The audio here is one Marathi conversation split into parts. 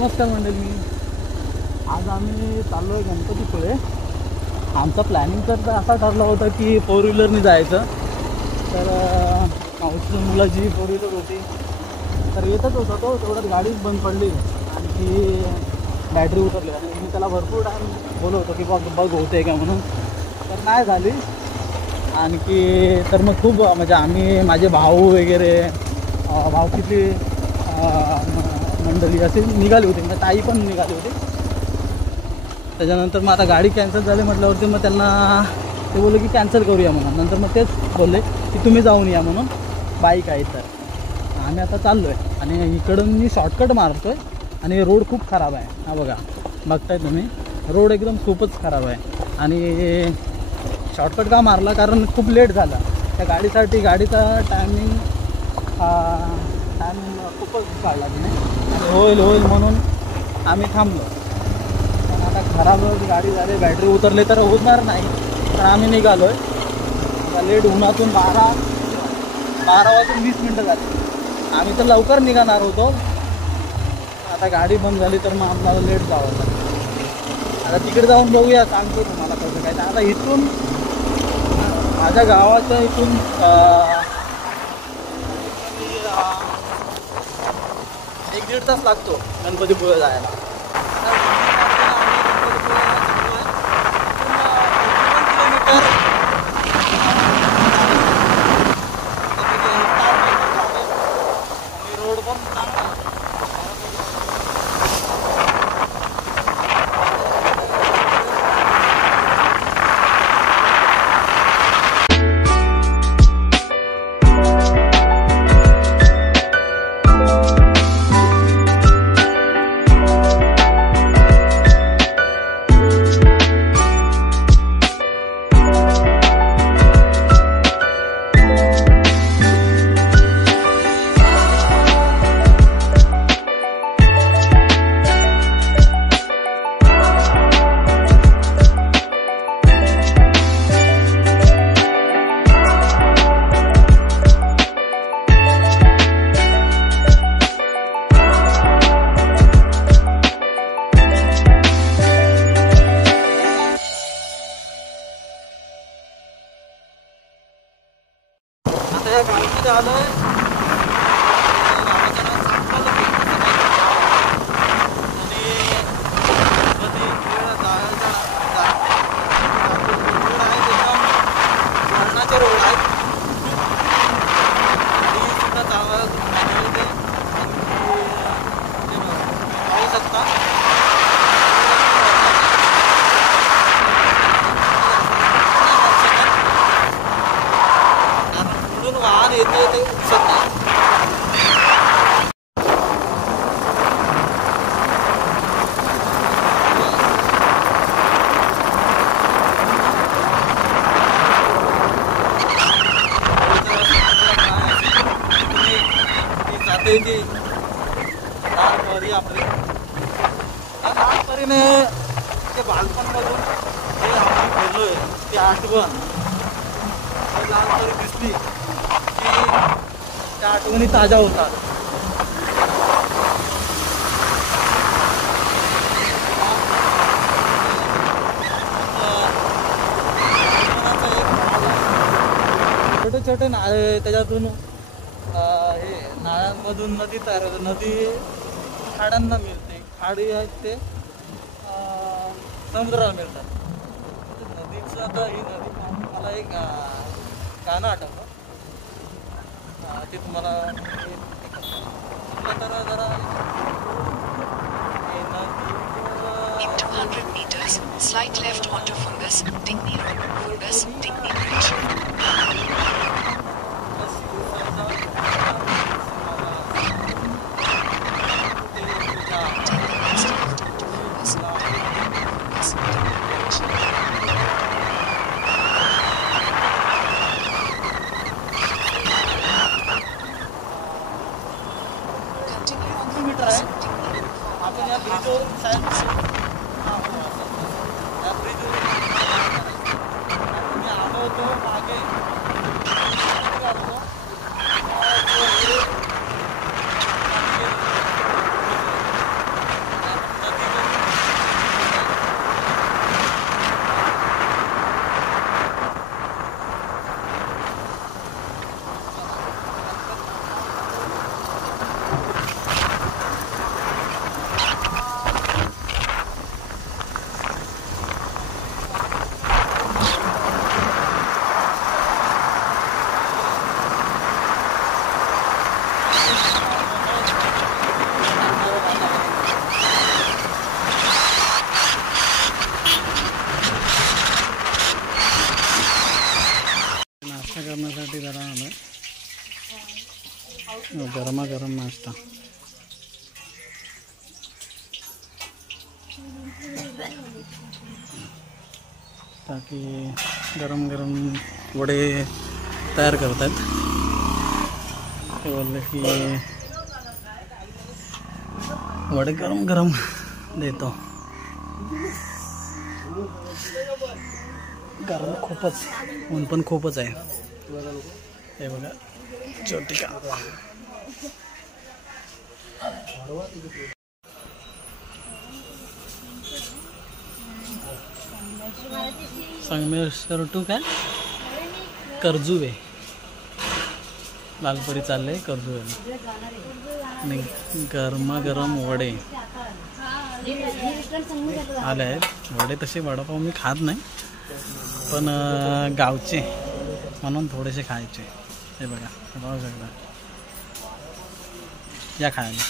नमस्कार मंडळी, आज आम्ही चाललो आहे गणपतीपुळे. आमचा प्लॅनिंग तर असा ठरला होता की 4 व्हीलरने जायचं. तर मावशीच्या मुलाची 4 व्हीलर होती, तर येतच होता तो, तेवढ्यात गाडीच बंद पडली आणि बॅटरी उतरली. आणि मी त्याला भरपूर टाईम बोलवतो की बघ होते का म्हणून, तर नाही झाली. आणखी तर मग खूप म्हणजे आम्ही माझे भाऊ वगैरे भावकीतली मंडळी असे निघाली होती, म्हणजे ताई पण निघाली होती. त्याच्यानंतर मग आता गाडी कॅन्सल झाली म्हटल्यावरती मग त्यांना ते बोलले की कॅन्सल करूया म्हणून. नंतर मग तेच बोलले की तुम्ही जाऊन या म्हणून, बाईक आहे. तर आम्ही आता चाललो आहे आणि इकडून मी शॉर्टकट मारतो आहे आणि रोड खूप खराब आहे. हा बघा, बघताय तुम्ही, रोड एकदम खूपच खराब आहे. आणि शॉर्टकट का मारला कारण खूप लेट झाला त्या गाडीसाठी. गाडीचा टायमिंग खूपच काढला तिने आणि होईल म्हणून आम्ही थांबलो. पण आता खराब गाडी झाली, बॅटरी उतरली तर होणार नाही. तर आम्ही निघालो आहे आता लेट. उन्हातून 12 वाजून 20 मिनटं झाली. आम्ही तर लवकर निघणार होतो, आता गाडी बंद झाली तर मग आम्हाला लेट जावं लागतं. आता तिकडे जाऊन बघूया, सांगतो तुम्हाला कसं काय. आता इथून माझ्या गावाच्या इथून 1-1.5 तास लागतो गणपतीपुळे जायला. रोड पण चांगला आलो आहे. रोड आहे पाहू शकता. वाहन येते ते दिसत नाही. जाते ती लहानपरी आपली या लहानपरीने ते बालपणमधून जे आम्ही फिरलोय ती आठवण लहानपरी दिसली की त्या आठवणी ताज्या होतात. छोटे छोटे नाळे, त्याच्यातून हे नाळ्यांमधून नदी तयार होते. नदी खाड्यांना मिळते, खाडी आहेत ते समुद्राला मिळतात. नदीचं आता ही नदी पाहून मला एक गाणं आठवलं, ते तुम्हाला तर जरा. In 200 meters, slight left onto Fungus, Digny Road, Fungus, Digny Bridge. आपण या ब्रिजवर साहेब या ब्रिजवर मी आलो होतो मागे गरमागरम नाश्ता. ताकि गरम गरम वडे तयार करतात. ते बोलले की वडे गरम गरम देतो. गरम खूपच, ऊन पण खूपच आहे. हे बघा ज्योतिका. संगमेश्वर टू काय कर्जुवे, लालपरी चालले कर्जुवे. आणि गरमागरम वडे आले आहेत. वडे तसे वडापाव मी खात नाही, पण गावचे म्हणून थोडेसे खायचे. हे बघा, बघू शकता, या खायला.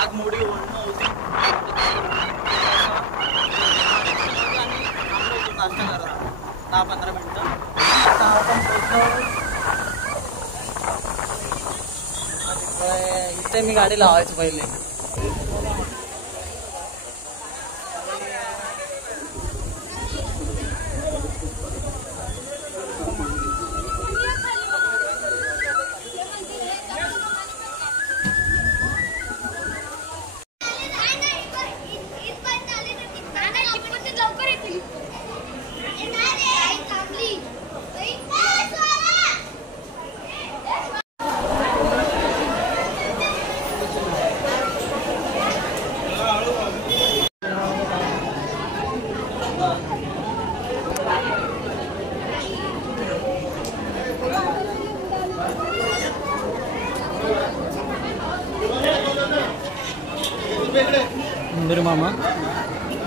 आगमोडी वळणं होती. नाश्ता करा 10-15 मिनिटं. आता आपण इथे मी गाडी लावायची पहिले.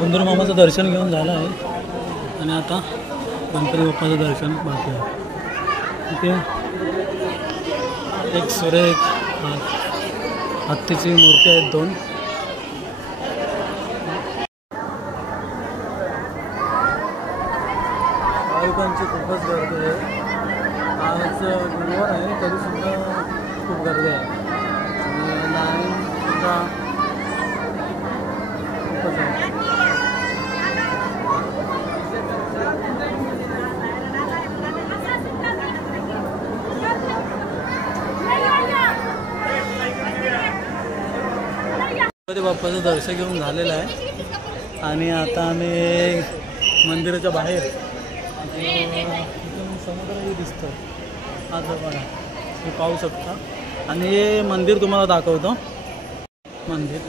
उंदीर मामाचं दर्शन घेऊन झालं आहे आणि आता गणपती बाप्पाचं दर्शन बाकी आहे. इथे एक सुरेख हत्तीची मूर्ती आहेत 2. भाविकांची खूपच गर्दी आहे. आज गुरुवार आहे तरीसुद्धा खूप गर्दी आहे आणि लाईनसुद्धा खूपच आहे. गणपती बाप्पाचं दर्शन घेऊन झालेलं आहे आणि आता आम्ही मंदिराच्या बाहेर इथून समुद्रही दिसतो. आता बघा, हे पाहू शकता. आणि हे मंदिर तुम्हाला दाखवतो. मंदिर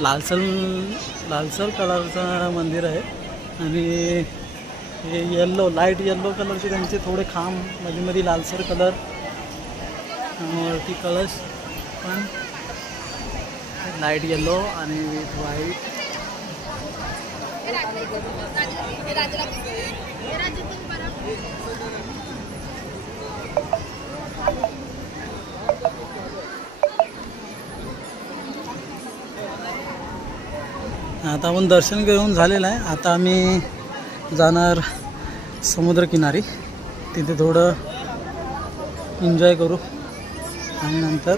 लालसर कलरचं मंदिर आहे आणि हे लाईट येल्लो कलरचे त्यांचे थोडे खांब, मध्ये लालसर कलर, वरती कलश पण लाईट येल्लो आणि विथ व्हाईट. आता आपण दर्शन घेऊन झालेलं आहे. आता आम्ही जाणार समुद्रकिनारी, तिथे थोडं एन्जॉय करू आणि नंतर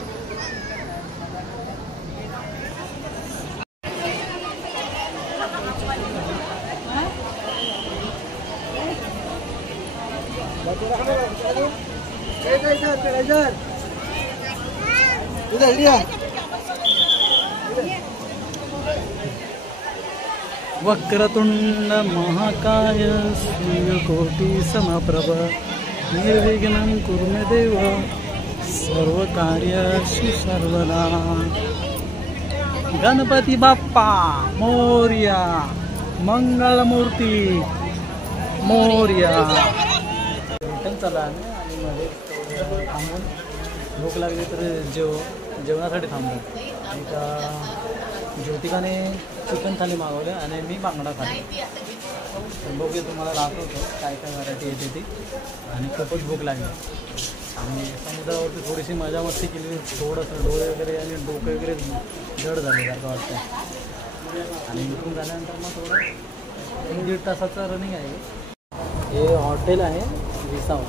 वक्रतुंड महाकाय सूर्यकोटि समप्रभ निर्विघ्नं कुरु मे देव सर्वकार्येषु सर्वदा. गणपती बाप्पा मोरया, मंगलमूर्ती मोरया. रिटर्न चालला आम्ही आणि मध्ये थांबून भूक लागली तर जेवणासाठी थांबलो. एका ज्योतिकाने चिकन थाली मागवले आणि मी बांगडा खाल्ला. बघूया तुम्हाला दाखवतो काय काय व्हरायटी येते ती. आणि खूपच भूक लागली आणि समुद्रावरती थोडीशी मजा मस्ती केली. थोडंसं डोळे वगैरे आणि डोकं वगैरे जड झाले सारखं वाटतं. आणि इथून झाल्यानंतर मग थोडं 1-1.5 तासाचं रनिंग आहे. हे हॉटेल आहे विसावा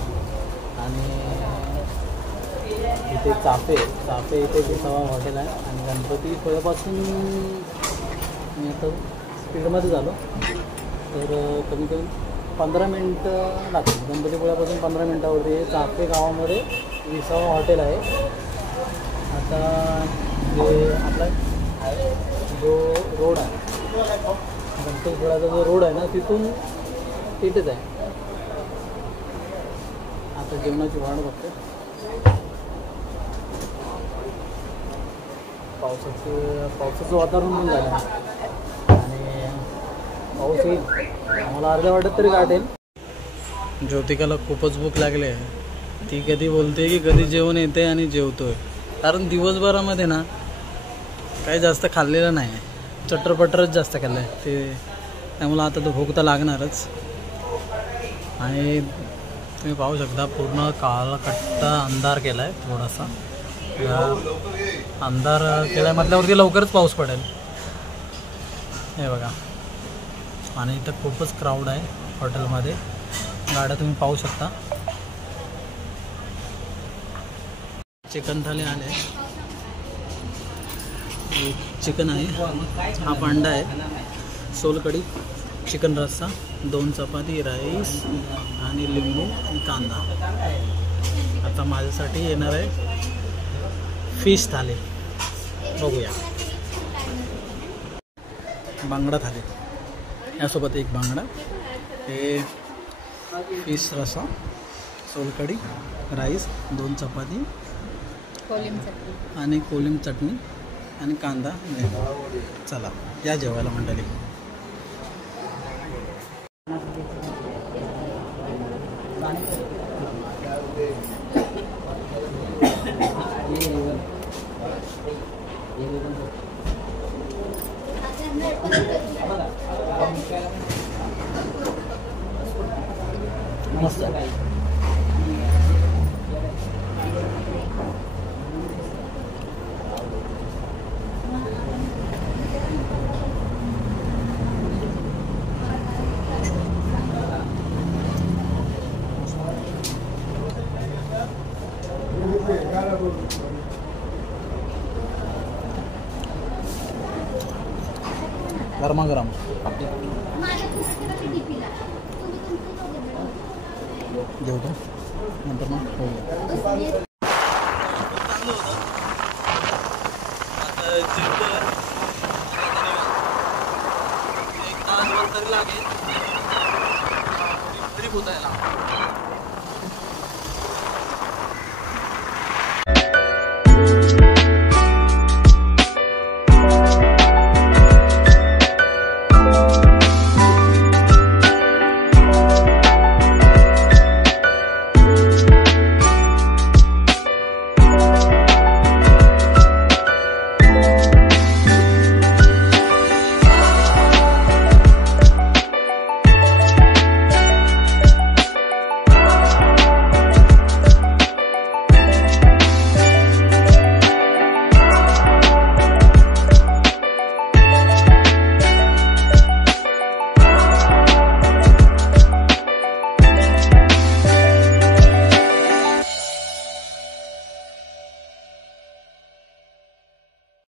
आणि इथे चाफे इथे विसावा हॉटेल आहे. आणि गणपती पुळ्यापासून मी आता स्पीडमध्ये झालो तर कमी कमी 15 मिनटं लागतील. गणपतीपुळ्यापासून 15 मिनटावरती हे चाफे गावामध्ये विसावा हॉटेल आहे. आता जे आपला जो रोड आहे गणपतीपुळ्याचा जो रोड आहे ना तिथून तिथेच आहे. आता जेवणाची वाट बघते. पावसाचं वातावरण पण झालं आणि पाऊस येईल आम्हाला अर्ध्या वाटत तरी गाठेल. ज्योतिकाला खूपच भूक लागली आहे. ती कधी बोलते की कधी जेवण येते आणि जेवतोय. कारण दिवसभरामध्ये ना काही जास्त खाल्लेलं नाही, चटरपटरच जास्त खाल्लं आहे ते. त्यामुळं आता तो भूक तर लागणारच. आणि तुम्ही पाहू शकता पूर्ण काळाकट्टा अंधार केला आहे. थोडासा अंधार केला आहे म्हटल्यावरती लवकरच पाऊस पडेल. हे बघा. आणि इथं खूपच क्राऊड आहे हॉटेलमध्ये. गाड्या तुम्ही पाहू शकता. चिकन थाली आले. चिकन आहे, हा अंडा आहे, सोलकढी, चिकन रस्सा, 2 चपाती, राईस आणि लिंबू आणि कांदा. आता माझ्यासाठी येणार आहे फिश थाली. बघूया. बांगडा थाली यासोबत एक बांगडा, हे फिश रस्सा, सोलकढी, राईस, 2 चपाती आणि कोलिम चटणी आणि कांदा. चला या जेवायला मंडळी. मस्त गरमागरम. जेवतो नंतर मग होऊया. चांगलं होतं. आता जेवतो 1 तासभर तरी लागेल ट्रिप होता याला.